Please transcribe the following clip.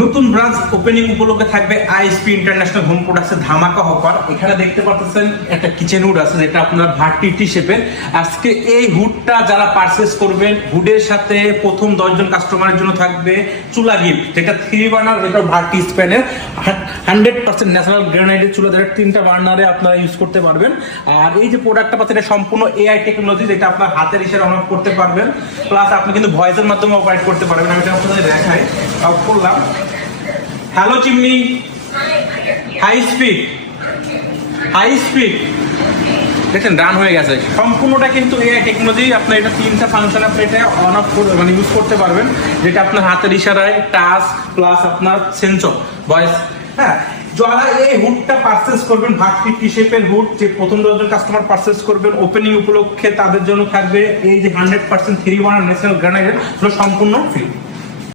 নতুন branch opening উপলক্ষে থাকবে আইএসপি ইন্টারন্যাশনাল হোম প্রোডাক্টসের ধামাকা অফার এখানে দেখতে পাচ্ছেন একটা কিচেন হুড আছে, যেটা আপনার ভার্টি টি শেপের আজকে এই হুডটা যারা পারচেস করবেন হুডের সাথে প্রথম দশজন কাস্টমারের জন্য থাকবে চুলা গিফট যেটা থ্রি বার্নার যেটা ভার্টি স্প্যানের হান্ড্রেড পার্সেন্ট ন্যাচারাল গ্রানাইটের চুলা, যেটা তিনটা বার্নারে আপনারা ইউজ করতে পারবেন। আর এই যে প্রোডাক্টটা পাচ্ছেন, এটা সম্পূর্ণ এআই টেকনোলজি যেটা আপনার হাতের ইশারা অন করতে পারবেন। প্লাস আপনি কিন্তু ভয়েসের মাধ্যমে অপারেট করতে পারবেন। আমি এটা আপনাদের দেখাই করলাম। Hello chimney high speed high speed দেখেন রান হয়ে গেছে। সম্পূর্ণটা কিন্তু এআই টেকনোলজি আপনার এটা তিনটা ফাংশন আপনি এটা অন অফ মানে ইউজ করতে পারবেন যেটা আপনার হাতের ইশারায় টাচ প্লাস আপনার সেন্সর ভয়েস হ্যাঁ যারা এই হুডটা পারচেস করবেন ভার্টি টি শেপের হুড যে প্রথম দশজন কাস্টমার পারচেস করবেন ওপেনিং উপলক্ষে তাদের জন্য থাকবে এই যে hundred percent three one national granite সম্পূর্ণ ফ্রি